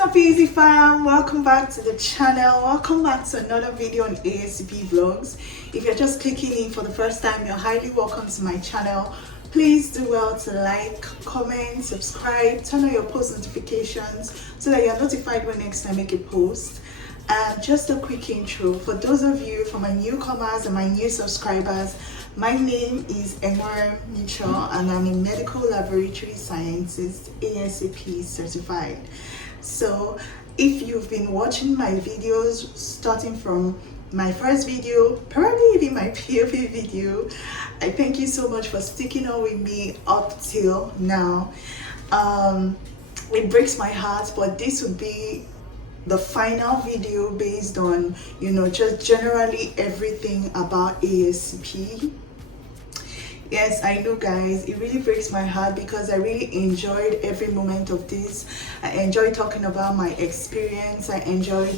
up, easy fam? Welcome back to the channel. Welcome back to another video on Ascp vlogs. If you're just clicking in for the first time, you're highly welcome to my channel. Please do well to like, comment, subscribe, turn on your post notifications so that you're notified when next I make a post. And just a quick intro for those of you, for my newcomers and my new subscribers. My name is Enwere Mitchell and I'm a medical laboratory scientist, Ascp certified. So if you've been watching my videos starting from my first video, probably even my POV video, I thank you so much for sticking on with me up till now. It breaks my heart, but this would be the final video based on, just generally everything about Ascp. Yes, I know guys, it really breaks my heart because I really enjoyed every moment of this. I enjoyed talking about my experience. I enjoyed,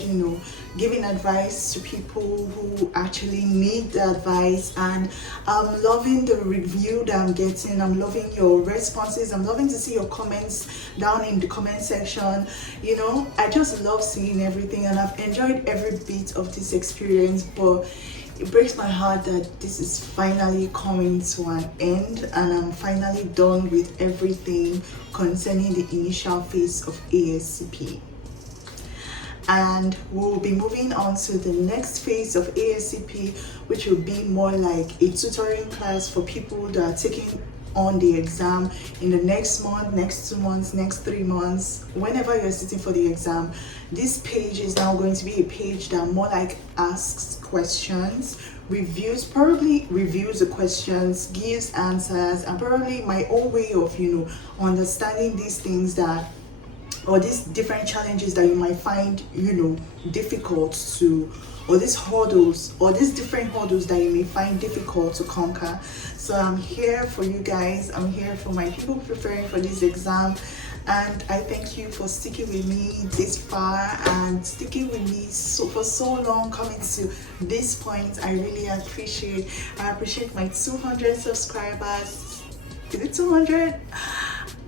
giving advice to people who actually need the advice, and I'm loving the review that I'm getting. I'm loving your responses. I'm loving to see your comments down in the comment section. I just love seeing everything and I've enjoyed every bit of this experience, but it breaks my heart that this is finally coming to an end and I'm finally done with everything concerning the initial phase of Ascp. And we'll be moving on to the next phase of Ascp, which will be more like a tutoring class for people that are taking on the exam in the next month, next 2 months, next 3 months, whenever you're sitting for the exam. This page is now going to be a page that more like asks questions, probably reviews the questions, gives answers, and probably my own way of understanding these things or these different challenges that you might find difficult to, or these hurdles, or these different hurdles that you may find difficult to conquer. So I'm here for you guys. I'm here for my people preparing for this exam, and I thank you for sticking with me this far and sticking with me for so long, coming to this point. I really appreciate. I appreciate my 200 subscribers. Is it 200?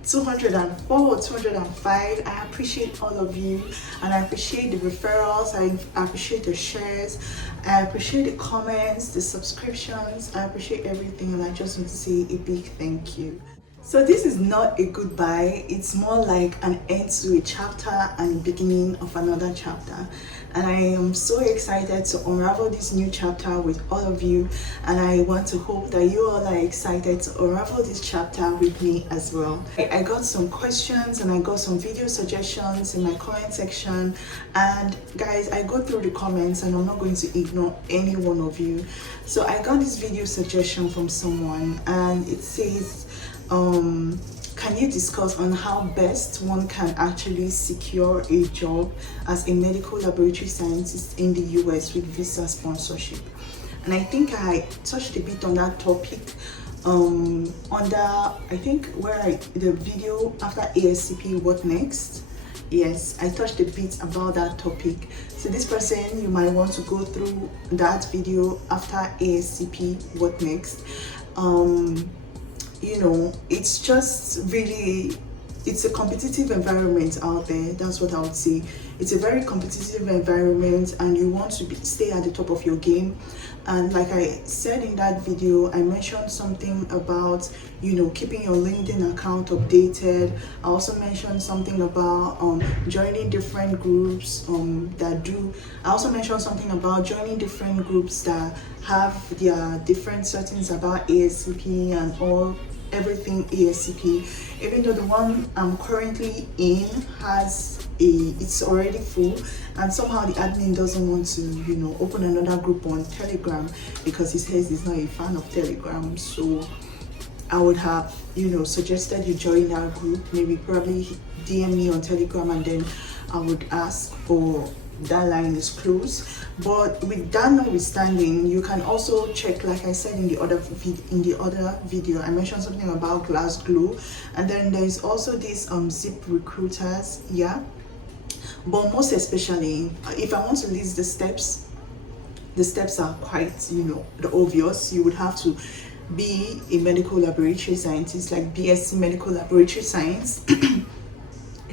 204 or 205. I appreciate all of you, and I appreciate the referrals. I appreciate the shares. I appreciate the comments, the subscriptions. I appreciate everything, and I just want to say a big thank you. So this is not a goodbye, it's more like an end to a chapter and the beginning of another chapter. And I am so excited to unravel this new chapter with all of you, and I want to hope that you all are excited to unravel this chapter with me as well. I got some questions and I got some video suggestions in my comment section, and guys, I go through the comments and I'm not going to ignore any one of you. So I got this video suggestion from someone, and it says, can you discuss on how best one can actually secure a job as a medical laboratory scientist in the US with visa sponsorship? And I think I touched a bit on that topic under, I think, the video after Ascp, what next? Yes, I touched a bit about that topic. So this person, you might want to go through that video after Ascp, what next? It's just really, it's a competitive environment out there. That's what I would say. It's a very competitive environment, and you want to stay at the top of your game. And like I said in that video, I mentioned something about keeping your LinkedIn account updated. I also mentioned something about joining different groups I also mentioned something about joining different groups that have their different settings about Ascp and everything Ascp. Even though the one I'm currently in it's already full, and somehow the admin doesn't want to open another group on Telegram because he says he's not a fan of Telegram. So I would have suggested you join that group, probably DM me on Telegram, and then I would ask for that line is closed. But with that notwithstanding, you can also check, like I said in the other video, I mentioned something about Glassglow, and then there is also these Zip recruiters. But most especially, if I want to list the steps are quite the obvious. You would have to be a medical laboratory scientist, like BSc medical laboratory science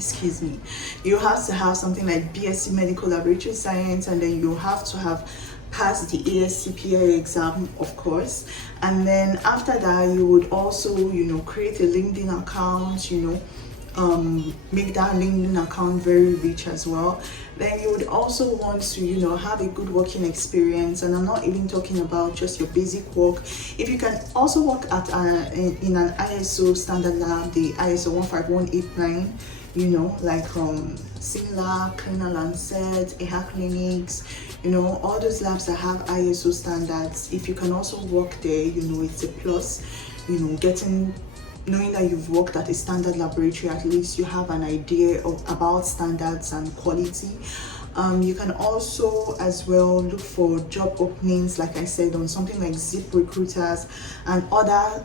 excuse me, you have to have something like BSc Medical Laboratory Science, and then you have to have passed the ASCP exam, of course. And then after that, you would also, create a LinkedIn account, make that LinkedIn account very rich as well. Then you would also want to, have a good working experience, and I'm not even talking about just your basic work. If you can also work at in an ISO standard lab, the ISO 15189, like similar Cleaner Lancet, EHA clinics, all those labs that have ISO standards. If you can also work there, it's a plus. Knowing that you've worked at a standard laboratory, at least you have an idea about standards and quality. You can also as well look for job openings, like I said, on something like Zip Recruiters and other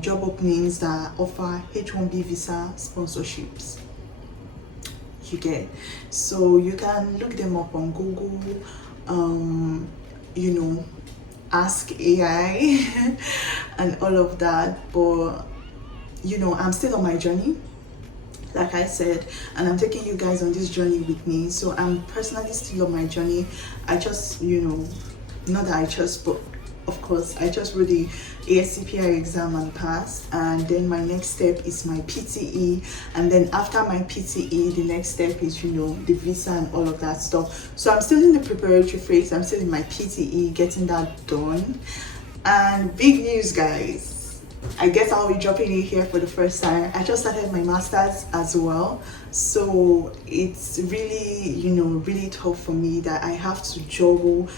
job openings that offer H1B visa sponsorships. You get, so you can look them up on Google, ask AI and all of that. But I'm still on my journey, like I said, and I'm taking you guys on this journey with me. So I'm personally still on my journey. I just, not that I just, but of course, I just wrote the ASCP exam and passed, and then my next step is my PTE, and then after my PTE, the next step is, the visa and all of that stuff. So I'm still in the preparatory phase. I'm still in my PTE, getting that done. And big news, guys. I guess I'll be dropping it here for the first time. I just started my master's as well, so it's really, really tough for me that I have to juggle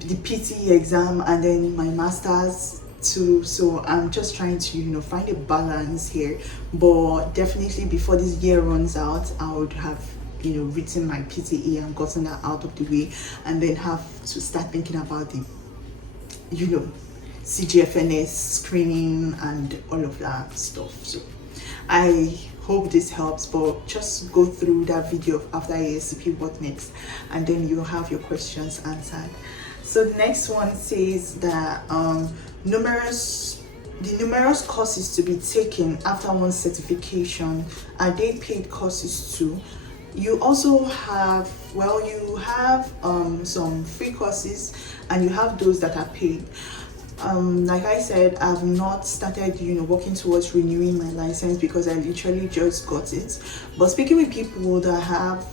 the PTE exam and then my master's too. So I'm just trying to find a balance here, but definitely before this year runs out, I would have written my PTE and gotten that out of the way, and then have to start thinking about the CGFNS screening and all of that stuff. So I hope this helps, but just go through that video after ASCP what next, and then you'll have your questions answered. So the next one says that numerous courses to be taken after one certification, are they paid courses too? You also have, some free courses, and you have those that are paid. Like I said, I've not started working towards renewing my license because I literally just got it. But speaking with people that have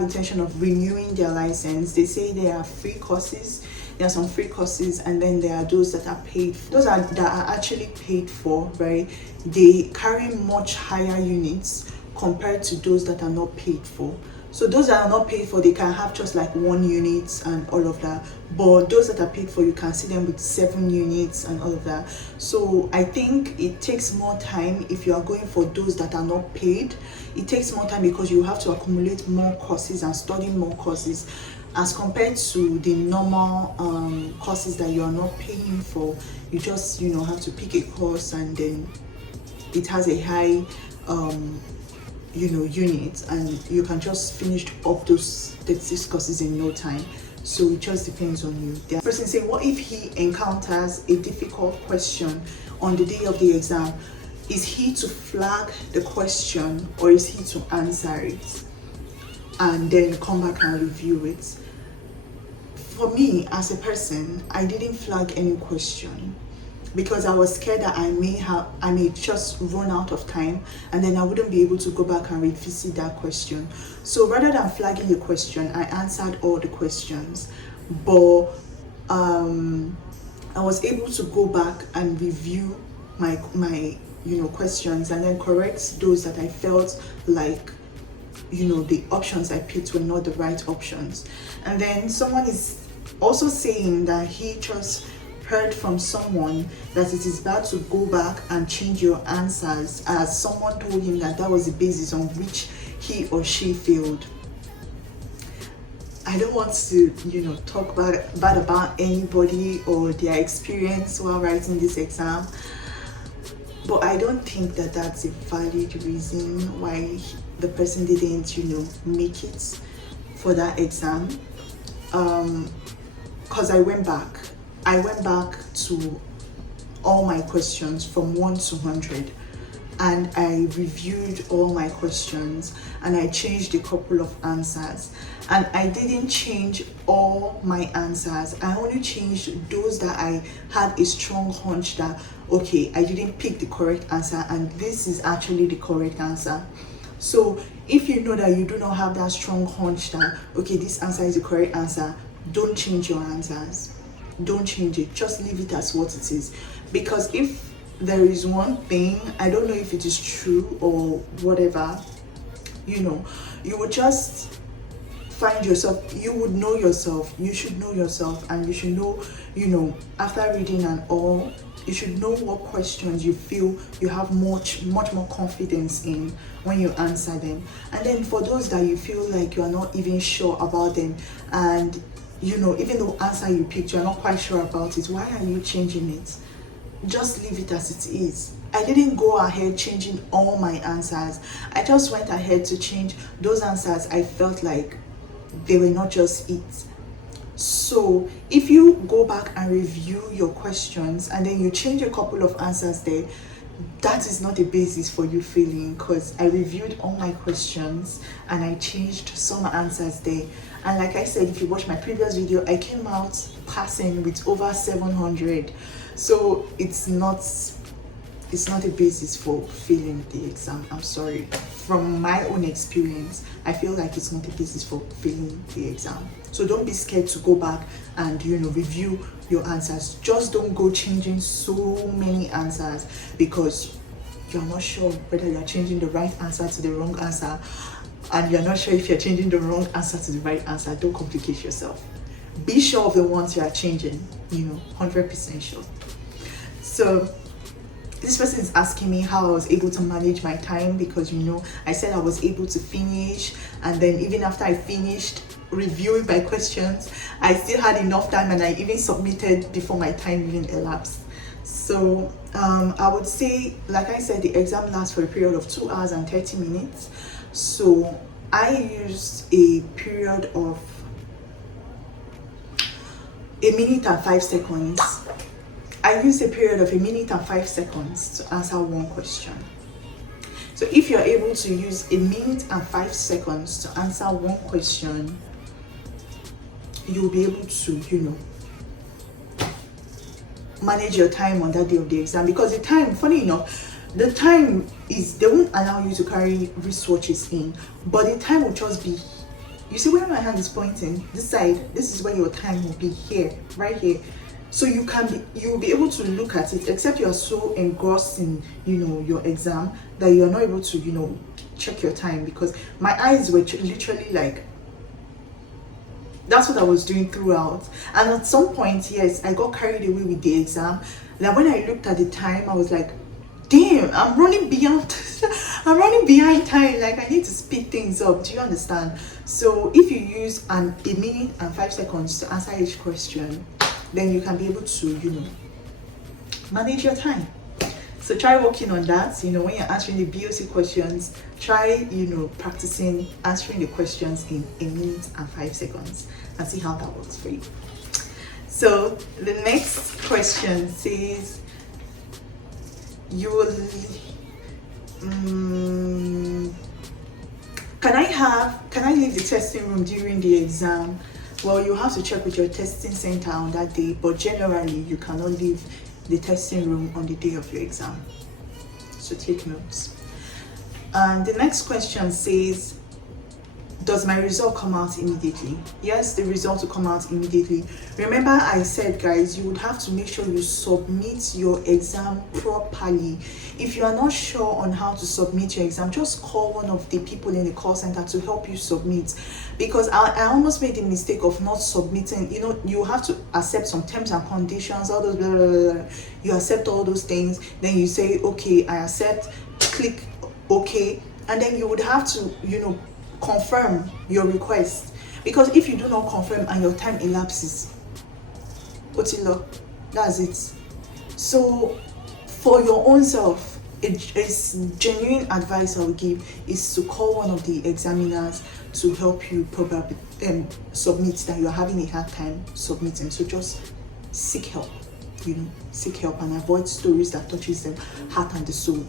intention of renewing their license, they say there are free courses. There are some free courses, and then there are those that are paid. Those that are actually paid for, right? They carry much higher units compared to those that are not paid for. So those that are not paid for, they can have just like 1 unit and all of that. But those that are paid for, you can see them with 7 units and all of that. So I think it takes more time if you are going for those that are not paid. It takes more time because you have to accumulate more courses and study more courses as compared to the normal courses that you are not paying for. You just have to pick a course, and then it has a high units, and you can just finish up those 36 courses in no time. So it just depends on you. The person saying, what if he encounters a difficult question on the day of the exam? Is he to flag the question, or is he to answer it and then come back and review it? For me, as a person, I didn't flag any question because I was scared that I may just run out of time, and then I wouldn't be able to go back and revisit that question. So rather than flagging the question, I answered all the questions. But I was able to go back and review my questions, and then correct those that I felt like the options I picked were not the right options. And then someone is also saying that he just heard from someone that it is bad to go back and change your answers, as someone told him that was the basis on which he or she failed. I don't want to talk bad about anybody or their experience while writing this exam, but I don't think that that's a valid reason why the person didn't make it for that exam. Because I went back to all my questions from 1 to 100, and I reviewed all my questions and I changed a couple of answers. And I didn't change all my answers. I only changed those that I had a strong hunch that, okay, I didn't pick the correct answer and this is actually the correct answer. So if you know that you do not have that strong hunch that, okay, this answer is the correct answer, don't change your answers. Don't change it. Just leave it as what it is. Because if there is one thing, I don't know if it is true or whatever, you would just find yourself, you would know yourself, you should know yourself, and you should know, after reading and all, you should know what questions you feel you have much more confidence in when you answer them. And then for those that you feel like you are not even sure about them, and even the answer you picked, you're not quite sure about it, why are you changing it? Just leave it as it is. I didn't go ahead changing all my answers. I just went ahead to change those answers I felt like they were not just it. So if you go back and review your questions and then you change a couple of answers there, that is not a basis for you failing, because I reviewed all my questions and I changed some answers there. And like I said, if you watch my previous video, I came out passing with over 700. So it's not a basis for failing the exam. I'm sorry. From my own experience, I feel like it's not a basis for failing the exam. So don't be scared to go back and review your answers. Just don't go changing so many answers because you're not sure whether you're changing the right answer to the wrong answer, and you're not sure if you're changing the wrong answer to the right answer. Don't complicate yourself. Be sure of the ones you are changing, 100% sure. So this person is asking me how I was able to manage my time, because I said I was able to finish, and then even after I finished reviewing my questions, I still had enough time, and I even submitted before my time even elapsed. So I would say, like I said, the exam lasts for a period of 2 hours and 30 minutes. So I used a period of 1 minute and 5 seconds. I used a period of 1 minute and 5 seconds to answer one question. So if you're able to use 1 minute and 5 seconds to answer one question, you'll be able to, manage your time on that day of the exam. Because the time, funny enough, the time is, they won't allow you to carry wristwatches in, but the time will just be, you see where my hand is pointing, this side, this is where your time will be, here, right here. So you'll be able to look at it, except you are so engrossed in your exam that you are not able to check your time. Because my eyes were literally like, that's what I was doing throughout. And at some point, yes, I got carried away with the exam. Like when I looked at the time, I was like, damn, I'm running behind time. Like I need to speed things up. Do you understand? So if you use 1 minute and 5 seconds to answer each question, then you can be able to manage your time. So try working on that. When you're answering the BOC questions, try practicing answering the questions in 1 minute and 5 seconds and see how that works for you. So the next question says, can I leave the testing room during the exam? Well, you have to check with your testing center on that day, but generally you cannot leave the testing room on the day of your exam. So take notes. And the next question says, does my result come out immediately? Yes, the result will come out immediately. Remember I said, guys, you would have to make sure you submit your exam properly. If you are not sure on how to submit your exam, just call one of the people in the call center to help you submit. Because I almost made the mistake of not submitting. You have to accept some terms and conditions, all those blah, blah, blah, blah. You accept all those things, then you say, okay, I accept, click okay, and then you would have to confirm your request. Because if you do not confirm and your time elapses, Otilo, that's it. So for your own self, it's genuine advice I will give is to call one of the examiners to help you probably submit, that you're having a hard time submitting. So just seek help, seek help and avoid stories that touches the heart and the soul.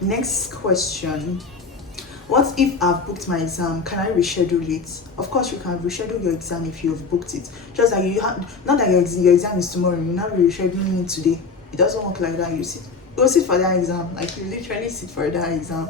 Next question. What if I've booked my exam? Can I reschedule it? Of course, you can reschedule your exam if you've booked it. Just like you have, not that your exam is tomorrow, you're not rescheduling it today. It doesn't work like that. You go sit for that exam. Like you literally sit for that exam.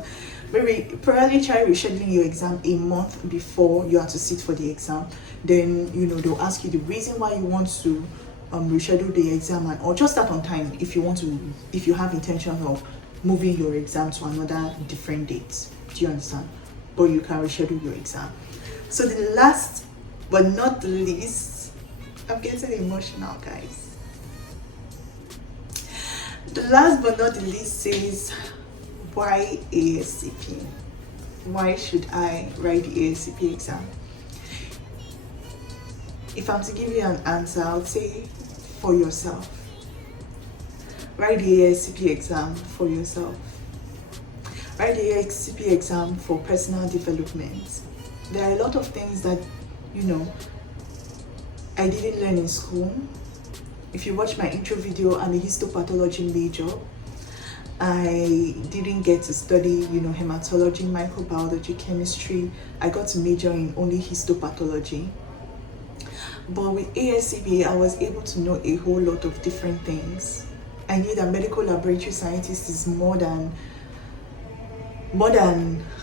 Maybe probably try rescheduling your exam a month before you have to sit for the exam. Then they'll ask you the reason why you want to reschedule the exam, or just start on time if you have intention of moving your exam to another different date. Do you understand? But you can reschedule your exam. So the last but not the least, I'm getting emotional, guys. The last but not the least says, why ASCP? Why should I write the ASCP exam? If I'm to give you an answer, I would say for yourself. Write the ASCP exam for yourself. Write the ASCP exam for personal development. There are a lot of things that I didn't learn in school. If you watch my intro video, I'm a histopathology major. I didn't get to study hematology, microbiology, chemistry. I got to major in only histopathology. But with ASCP, I was able to know a whole lot of different things. I knew that medical laboratory scientist is more than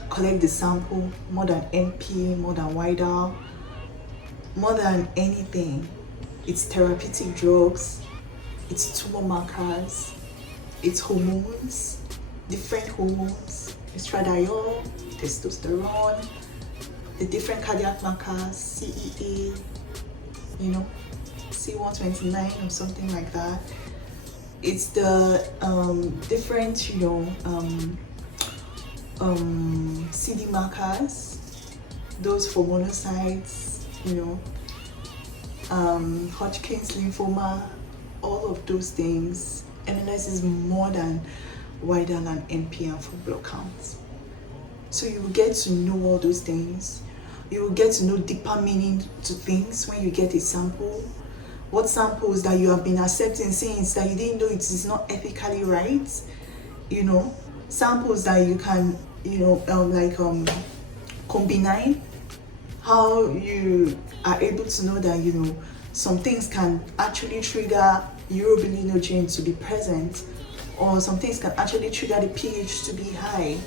collect the sample, more than MP, more than WIDAL, more than anything. It's therapeutic drugs, it's tumor markers, it's hormones, different hormones, estradiol, testosterone, the different cardiac markers, CEA, C129 or something like that. It's the different CD markers, those for monocytes, Hodgkin's lymphoma, all of those things. MLS is more than wider than MP and full blood counts. So you will get to know all those things. You will get to know deeper meaning to things when you get a sample. What samples that you have been accepting since that you didn't know it is not ethically right. Samples that you can combine, how you are able to know that some things can actually trigger urobilinogen to be present, or some things can actually trigger the pH to be high.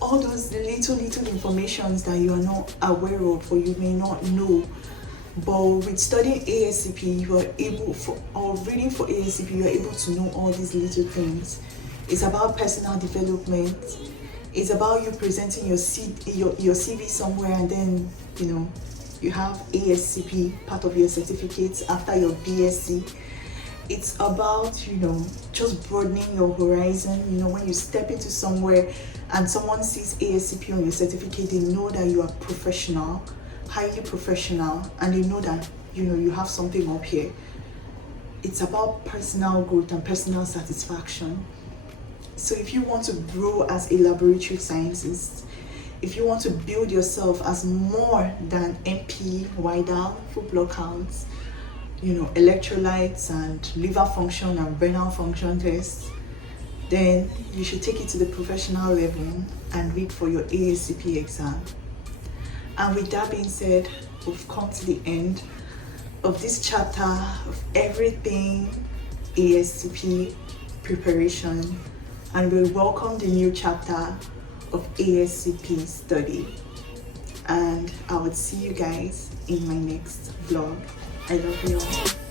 All those little informations that you are not aware of or you may not know. But with studying ASCP, reading for ASCP, you are able to know all these little things. It's about personal development. It's about you presenting your CV somewhere, and then you have ASCP part of your certificates after your BSc. It's about just broadening your horizon. When you step into somewhere and someone sees ASCP on your certificate, they know that you are professional, highly professional, and they know that you have something up here. It's about personal growth and personal satisfaction. So if you want to grow as a laboratory scientist, if you want to build yourself as more than MP, WIDAL, full blood counts, electrolytes and liver function and renal function tests, then you should take it to the professional level and read for your ASCP exam. And with that being said, we've come to the end of this chapter of everything ASCP preparation, and we welcome the new chapter of ASCP study. And I would see you guys in my next vlog. I love you all.